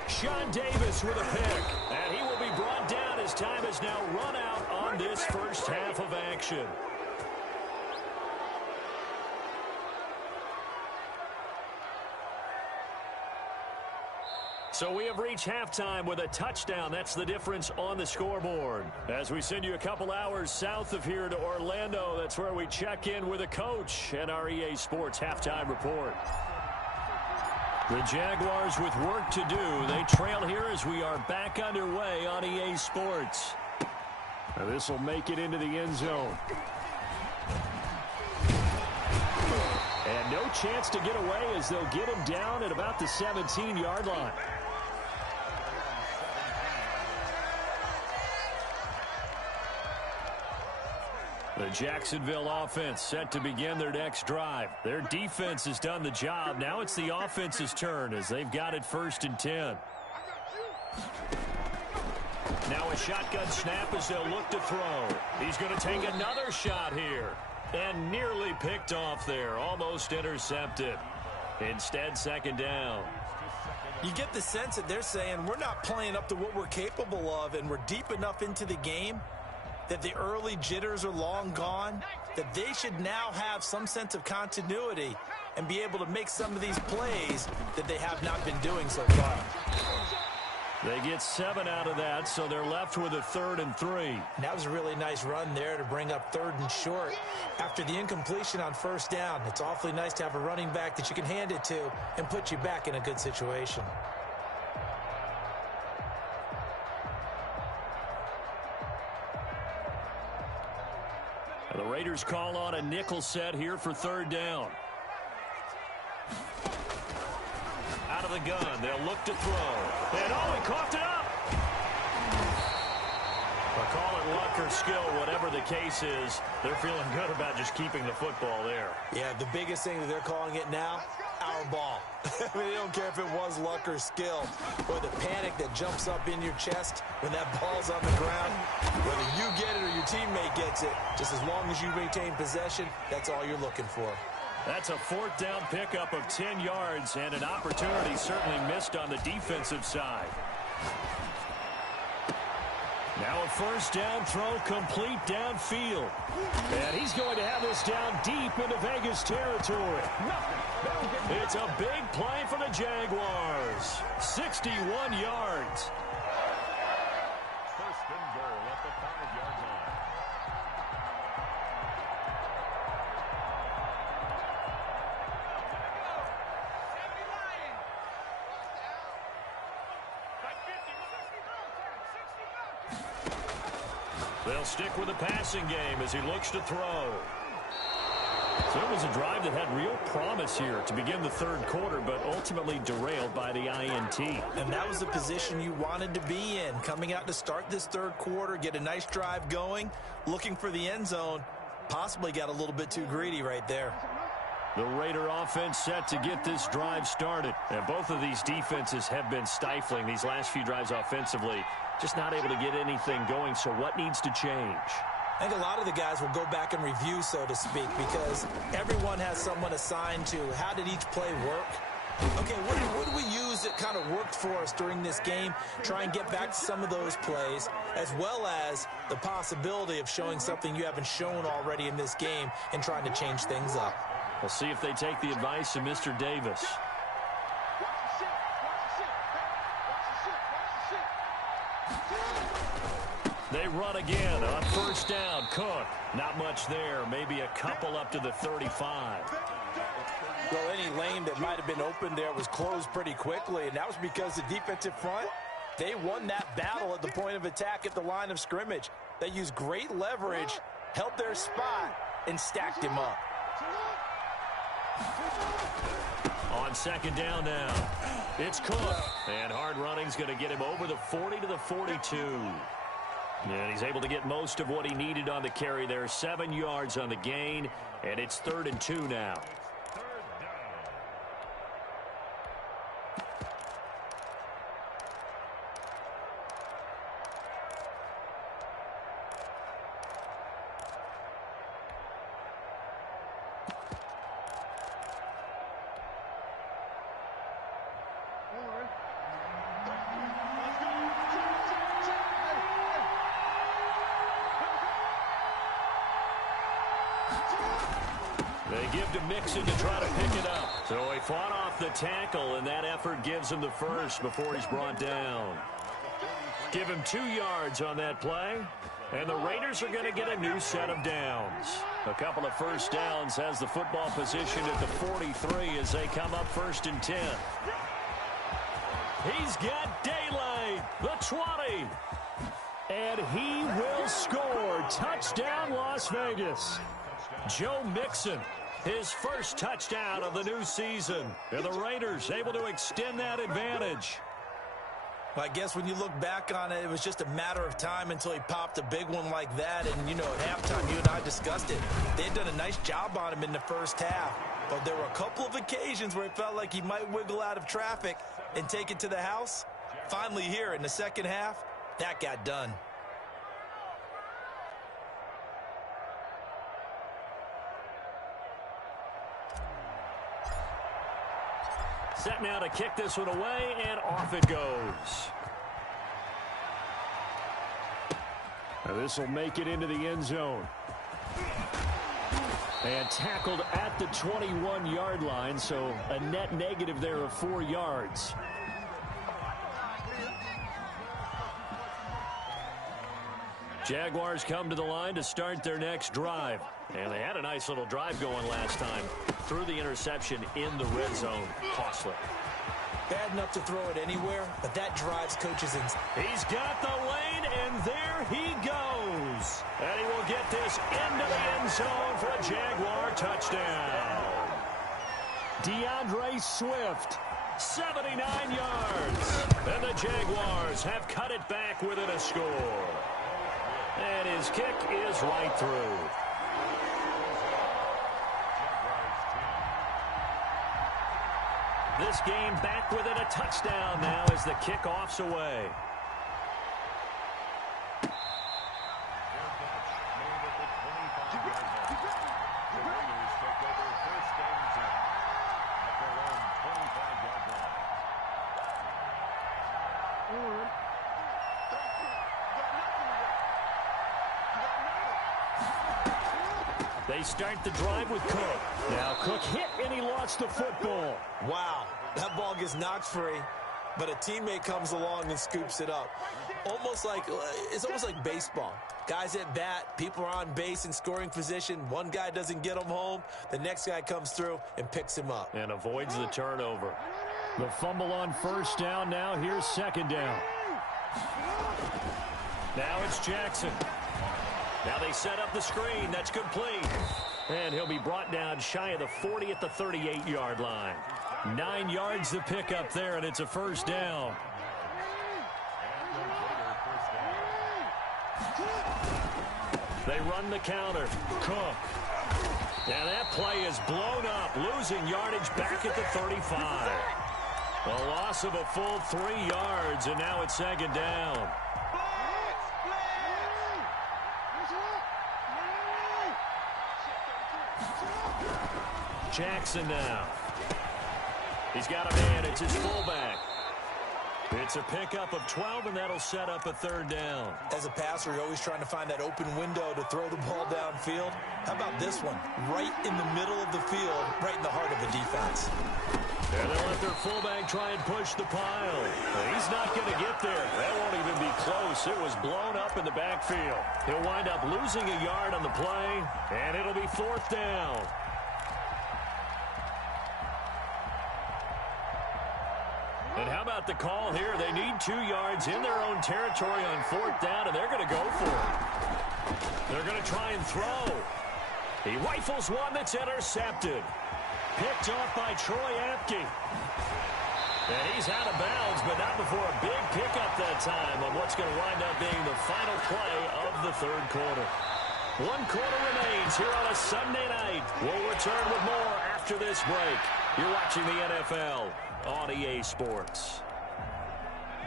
Sean Davis with a pick. And he will be brought down as time has now run out on this first half of action. So we have reached halftime with a touchdown. That's the difference on the scoreboard. As we send you a couple hours south of here to Orlando, that's where we check in with a coach and our EA Sports halftime report. The Jaguars with work to do. They trail here as we are back underway on EA Sports. Now this will make it into the end zone. And no chance to get away as they'll get him down at about the 17-yard line. The Jacksonville offense set to begin their next drive. Their defense has done the job. Now it's the offense's turn as they've got it 1st and 10. Now a shotgun snap as they'll look to throw. He's going to take another shot here. And nearly picked off there. Almost intercepted. Instead, second down. You get the sense that they're saying we're not playing up to what we're capable of, and we're deep enough into the game that the early jitters are long gone, that they should now have some sense of continuity and be able to make some of these plays that they have not been doing so far. They get 7 out of that, so they're left with a 3rd and 3. And that was a really nice run there to bring up 3rd and short. After the incompletion on first down, it's awfully nice to have a running back that you can hand it to and put you back in a good situation. The Raiders call on a nickel set here for 3rd down. Out of the gun, they'll look to throw. And he coughed it up. But call it luck or skill, whatever the case is, they're feeling good about just keeping the football there. Yeah, the biggest thing that they're calling it now, our ball. I mean, they don't care if it was luck or skill, or the panic that jumps up in your chest when that ball's on the ground. Whether you get it or your teammate gets it, just as long as you maintain possession, that's all you're looking for. That's a 4th down pickup of 10 yards and an opportunity certainly missed on the defensive side. Now a 1st down throw complete downfield. And he's going to have this down deep into Vegas territory. It's a big play for the Jaguars. 61 yards. 1st and goal at the 5-yard line. They'll stick with the passing game as he looks to throw. So it was a drive that had real promise here to begin the 3rd quarter, but ultimately derailed by the INT. And that was the position you wanted to be in, coming out to start this 3rd quarter, get a nice drive going, looking for the end zone. Possibly got a little bit too greedy right there. The Raider offense set to get this drive started. And both of these defenses have been stifling these last few drives offensively. Just not able to get anything going, so what needs to change? I think a lot of the guys will go back and review, so to speak, because everyone has someone assigned to how did each play work. Okay, what do we use that kind of worked for us during this game? Try and get back to some of those plays, as well as the possibility of showing something you haven't shown already in this game and trying to change things up. We'll see if they take the advice of Mr. Davis. They run again on 1st down. Cook, not much there. Maybe a couple up to the 35. Well, any lane that might have been open there was closed pretty quickly, and that was because the defensive front, they won that battle at the point of attack at the line of scrimmage. They used great leverage, held their spot, and stacked him up. On 2nd down now, it's Cook. And hard running's going to get him over the 40 to the 42. And he's able to get most of what he needed on the carry there. 7 yards on the gain, and it's 3rd and 2 now. They give to Mixon to try to pick it up. So he fought off the tackle, and that effort gives him the first before he's brought down. Give him 2 yards on that play, and the Raiders are going to get a new set of downs. A couple of 1st downs has the football position at the 43 as they come up 1st and 10. He's got daylight, the 20. And he will score. Touchdown, Las Vegas. Joe Mixon, his first touchdown of the new season. And the Raiders able to extend that advantage. Well, I guess when you look back on it, it was just a matter of time until he popped a big one like that. And, you know, at halftime, you and I discussed it. They had done a nice job on him in the first half. But there were a couple of occasions where it felt like he might wiggle out of traffic and take it to the house. Finally here in the second half, That got done. Set now to kick this one away, and off it goes. This will make it into the end zone. And tackled at the 21-yard line, so a net negative there of 4 yards. Jaguars come to the line to start their next drive. And they had a nice little drive going last time. Threw the interception in the red zone. Costly. Bad enough to throw it anywhere, but that drives coaches in. He's got the lane, and there he goes. And he will get this into the end zone for a Jaguar touchdown. DeAndre Swift, 79 yards. And the Jaguars have cut it back within a score. And his kick is right through. This game back within a touchdown now as the kickoff's away. They start the drive with Cook. Now Cook hit and he lost the football. Wow, that ball gets knocked free, but a teammate comes along and scoops it up. It's almost like baseball. Guys at bat, people are on base in scoring position. One guy doesn't get him home. The next guy comes through and picks him up. And avoids the turnover. The fumble on first down. Now here's second down. Now it's Jackson. Now they set up the screen. That's complete. And he'll be brought down shy of the 40 at the 38-yard line. 9 yards to pick up there, and it's a first down. They run the counter. Cook. Now that play is blown up, losing yardage back at the 35. A loss of a full 3 yards, and now it's second down. Jackson now. He's got a man. It's his fullback. It's a pickup of 12, and that'll set up a third down. As a passer, you're always trying to find that open window to throw the ball downfield. How about this one? Right in the middle of the field, right in the heart of the defense. And they'll let their fullback try and push the pile. He's not going to get there. That won't even be close. It was blown up in the backfield. He'll wind up losing a yard on the play, and it'll be fourth down. And how about the call here? They need 2 yards in their own territory on fourth down, and they're going to go for it. They're going to try and throw. He rifles one that's intercepted. Picked off by Troy Apke. And he's out of bounds, but not before a big pickup that time on what's going to wind up being the final play of the third quarter. 1 quarter remains here on a Sunday night. We'll return with more after this break. You're watching the NFL on EA Sports.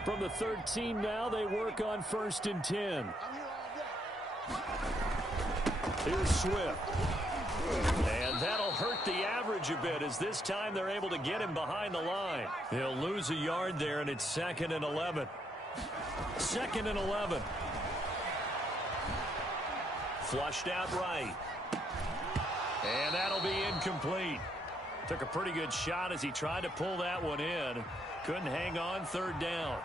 From the 13 now, they work on 1st and 10. Here's Swift. And that'll hurt the average a bit as this time they're able to get him behind the line. He'll lose a yard there, and it's 2nd and 11. 2nd and 11. Flushed out right. And that'll be incomplete. Took a pretty good shot as he tried to pull that one in. Couldn't hang on, third down.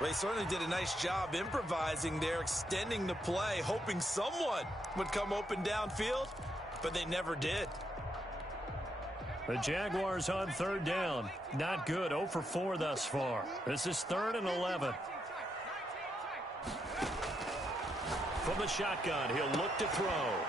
Well, he certainly did a nice job improvising there, extending the play, hoping someone would come open downfield, but they never did. The Jaguars on third down. Not good, 0 for 4 thus far. This is 3rd and 11. From the shotgun, he'll look to throw.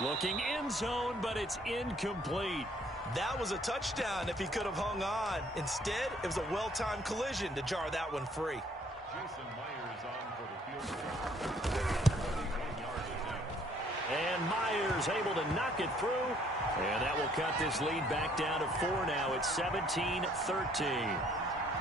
Looking end zone, but it's incomplete. That was a touchdown if he could have hung on. Instead, it was a well-timed collision to jar that one free. Jason Myers on for the field. And Myers able to knock it through. And that will cut this lead back down to 4 now. It's 17-13.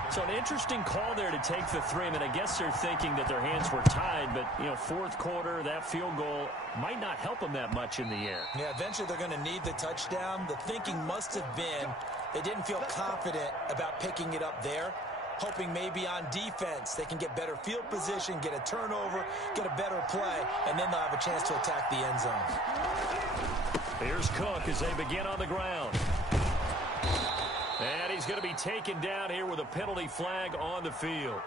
So an interesting call there to take the 3. I mean, I guess they're thinking that their hands were tied, but, you know, fourth quarter, that field goal might not help them that much in the air. Yeah, eventually they're going to need the touchdown. The thinking must have been they didn't feel confident about picking it up there, hoping maybe on defense they can get better field position, get a turnover, get a better play, and then they'll have a chance to attack the end zone. Here's Cook as they begin on the ground. And he's going to be taken down here with a penalty flag on the field.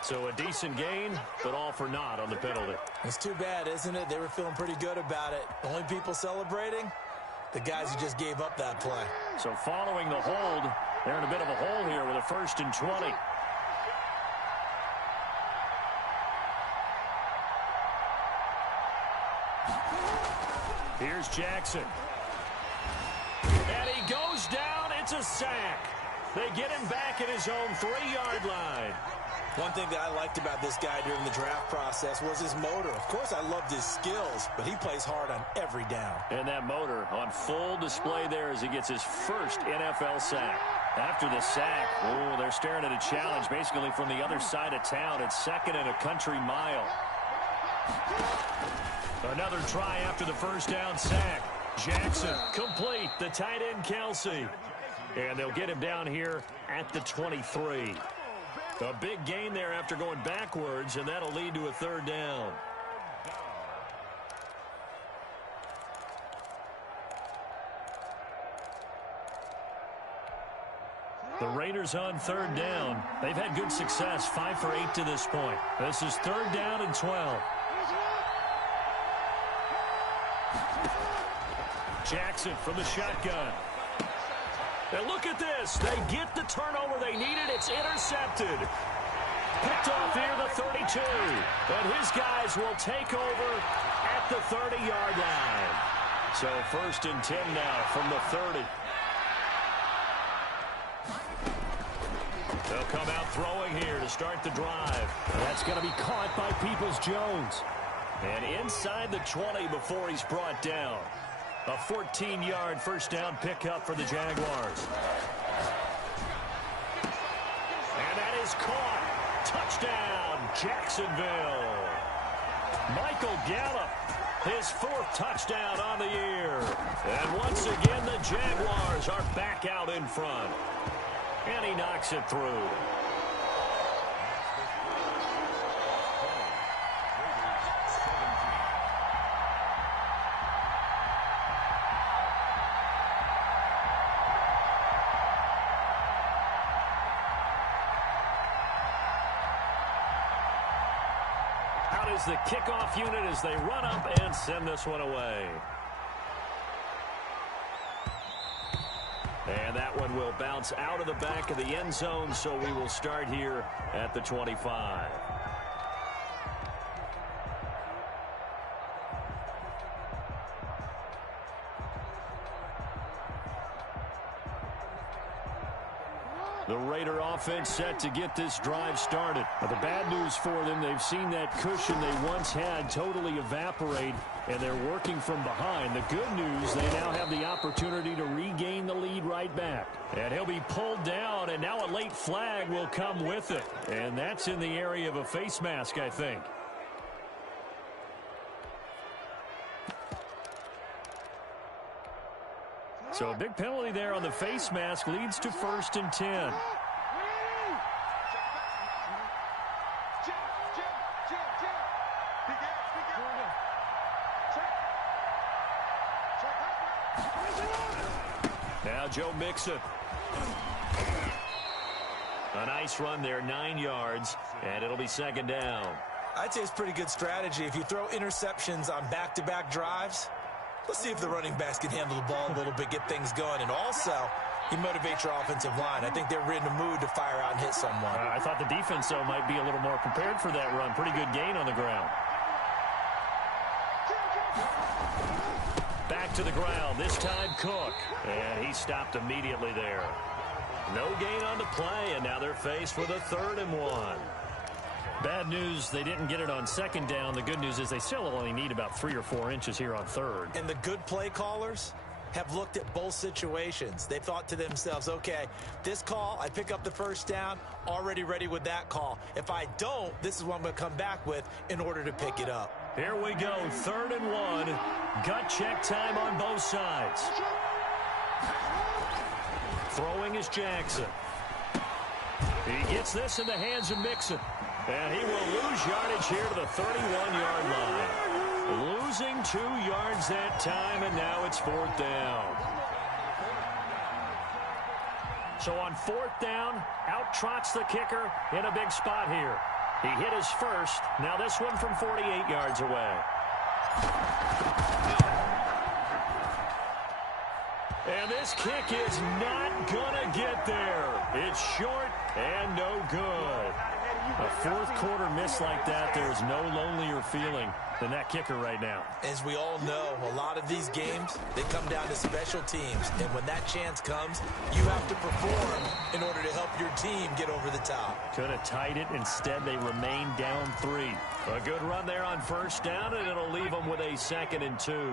So a decent gain, but all for naught on the penalty. It's too bad, isn't it? They were feeling pretty good about it. Only people celebrating, the guys who just gave up that play. So following the hold, they're in a bit of a hole here with a 1st and 20. Here's Jackson. And he goes down. It's a sack. They get him back at his own 3-yard line. One thing that I liked about this guy during the draft process was his motor. Of course, I loved his skills, but he plays hard on every down. And that motor on full display there as he gets his first NFL sack. After the sack, oh, they're staring at a challenge basically from the other side of town. It's 2nd and a country mile. Another try after the first down sack. Jackson complete. The tight end Kelsey. And they'll get him down here at the 23. A big gain there after going backwards, and that'll lead to a 3rd down. The Raiders on 3rd down. They've had good success, 5 for 8 to this point. This is 3rd down and 12. Jackson from the shotgun. And look at this. They get the turnover they needed. It's intercepted. Picked off here the 32. And his guys will take over at the 30-yard line. So 1st and 10 now from the 30. They'll come out throwing here to start the drive. That's going to be caught by Peoples-Jones. And inside the 20 before he's brought down. A 14-yard first down pickup for the Jaguars. And that is caught. Touchdown, Jacksonville. Michael Gallup, his 4th touchdown on the year. And once again, the Jaguars are back out in front. And he knocks it through. Is the kickoff unit as they run up and send this one away. And that one will bounce out of the back of the end zone, so we will start here at the 25. The Raider offense set to get this drive started. But the bad news for them, they've seen that cushion they once had totally evaporate, and they're working from behind. The good news, they now have the opportunity to regain the lead right back. And he'll be pulled down, and now a late flag will come with it. And that's in the area of a face mask, I think. So a big penalty there on the face mask leads to 1st and 10. Now Joe Mixon. A nice run there, 9 yards, and it'll be 2nd down. I'd say it's pretty good strategy. If you throw interceptions on back-to-back drives, let's see if the running backs can handle the ball a little bit, get things going. And also, you motivate your offensive line. I think they're in a mood to fire out and hit someone. I thought the defense, though, might be a little more prepared for that run. Pretty good gain on the ground. Back to the ground, this time Cook. And he stopped immediately there. No gain on the play, and now they're faced with a 3rd and 1. Bad news, they didn't get it on 2nd down. The good news is they still only need about 3 or 4 inches here on 3rd. And the good play callers, have looked at both situations. They thought to themselves, okay, this call, I pick up the first down, already ready with that call. If I don't, this is what I'm going to come back with in order to pick it up. Here we go, 3rd and 1. Gut check time on both sides. Throwing is Jackson. He gets this in the hands of Mixon. And he will lose yardage here to the 31-yard line. Losing 2 yards that time, and now it's 4th down. So on 4th down, out trots the kicker in a big spot here. He hit his first. Now this one from 48 yards away. And this kick is not going to get there. It's short and no good. A 4th quarter miss like that, there's no lonelier feeling than that kicker right now. As we all know, a lot of these games, they come down to special teams. And when that chance comes, you have to perform in order to help your team get over the top. Could have tied it. Instead, they remain down 3. A good run there on 1st down, and it'll leave them with a 2nd and 2.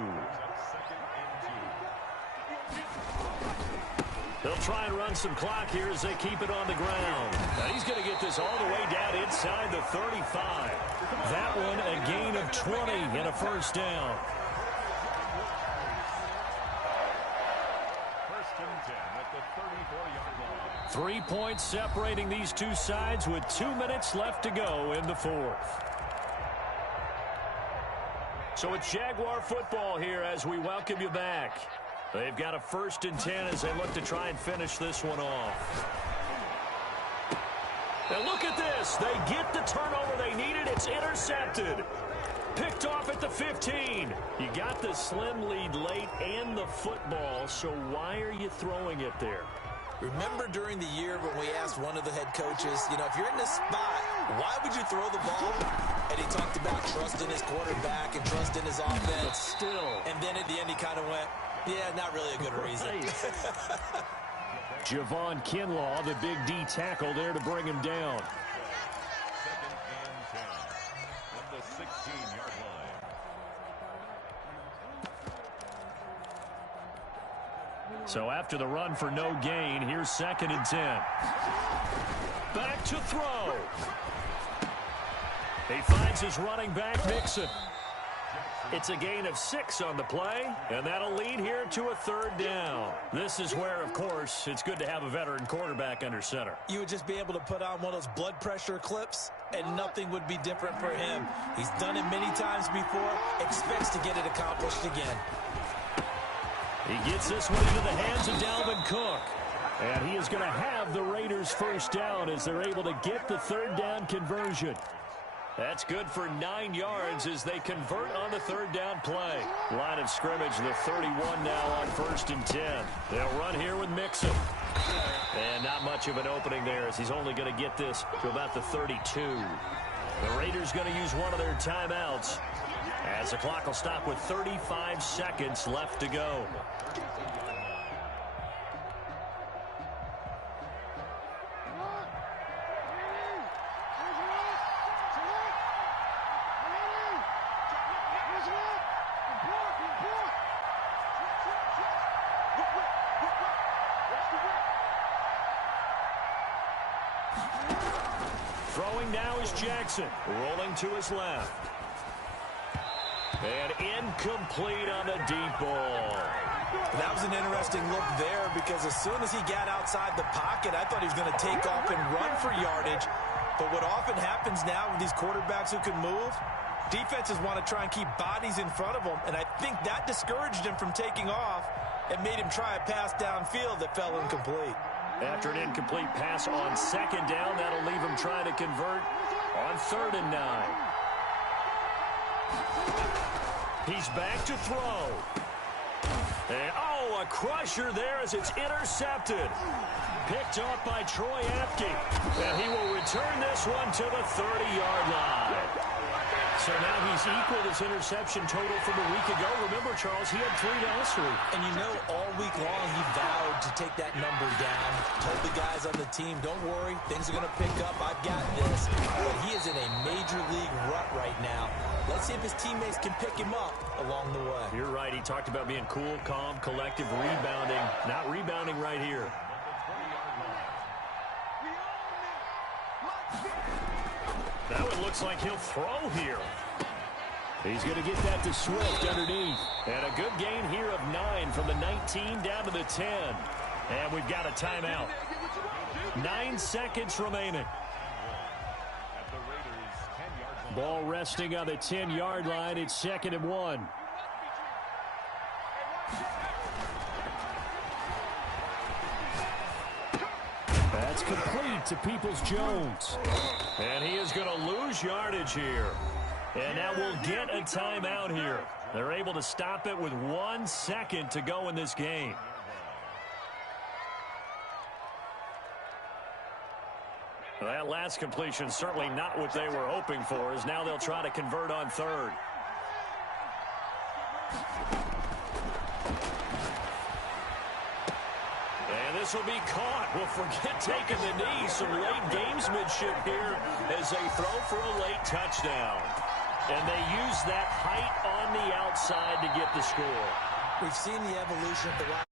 They'll try and run some clock here as they keep it on the ground. Now he's going to get this all the way down inside the 35. That one a gain of 20 and a 1st down. 1st and 10 at the 34-yard line. 3 points separating these two sides with 2 minutes left to go in the 4th. So it's Jaguar football here as we welcome you back. They've got a 1st and 10 as they look to try and finish this one off. Now look at this. They get the turnover they needed. It's intercepted. Picked off at the 15. You got the slim lead late and the football, so why are you throwing it there? Remember during the year when we asked one of the head coaches, you know, if you're in this spot, why would you throw the ball? And he talked about trust in his quarterback and trust in his offense. But still. And then at the end he kind of went, yeah, not really a good reason. Javon Kinlaw, the big D tackle there to bring him down. 2nd and 10 at the 16-yard line. So after the run for no gain, here's 2nd and 10. Back to throw. He finds his running back, Mixon. It's a gain of 6 on the play, and that'll lead here to a 3rd down. This is where, of course, it's good to have a veteran quarterback under center. You would just be able to put on one of those blood pressure clips, and nothing would be different for him. He's done it many times before, expects to get it accomplished again. He gets this one into the hands of Dalvin Cook. And he is going to have the Raiders' 1st down as they're able to get the 3rd down conversion. That's good for 9 yards as they convert on the 3rd down play. Line of scrimmage, the 31 now on 1st and 10. They'll run here with Mixon. And not much of an opening there as he's only going to get this to about the 32. The Raiders going to use one of their timeouts as the clock will stop with 35 seconds left to go. Throwing now is Jackson, rolling to his left. And incomplete on the deep ball. That was an interesting look there because as soon as he got outside the pocket, I thought he was going to take off and run for yardage. But what often happens now with these quarterbacks who can move, defenses want to try and keep bodies in front of them, and I think that discouraged him from taking off and made him try a pass downfield that fell incomplete. After an incomplete pass on 2nd down, that'll leave him trying to convert on 3rd and 9. He's back to throw. And, a crusher there as it's intercepted. Picked off by Troy Apke. And he will return this one to the 30-yard line. So now he's equaled his interception total from a week ago. Remember, Charles, he had 3 last week. And you know, all week long he vowed to take that number down. Told the guys on the team, don't worry, things are going to pick up. I've got this. But he is in a major league rut right now. Let's see if his teammates can pick him up along the way. You're right. He talked about being cool, calm, collective, rebounding. Not rebounding right here. Now it looks like he'll throw here. He's going to get that to Swift underneath. And a good gain here of 9 from the 19 down to the 10. And we've got a timeout. 9 seconds remaining. Ball resting on the 10-yard line. It's 2nd and 1. That's complete to Peoples-Jones. And he is going to lose yardage here. And now we'll get a timeout here. They're able to stop it with 1 second to go in this game. Well, that last completion certainly not what they were hoping for, as now they'll try to convert on 3rd. And this will be caught. We'll forget taking the knee. Some late gamesmanship here as they throw for a late touchdown. And they use that height on the outside to get the score. We've seen the evolution of the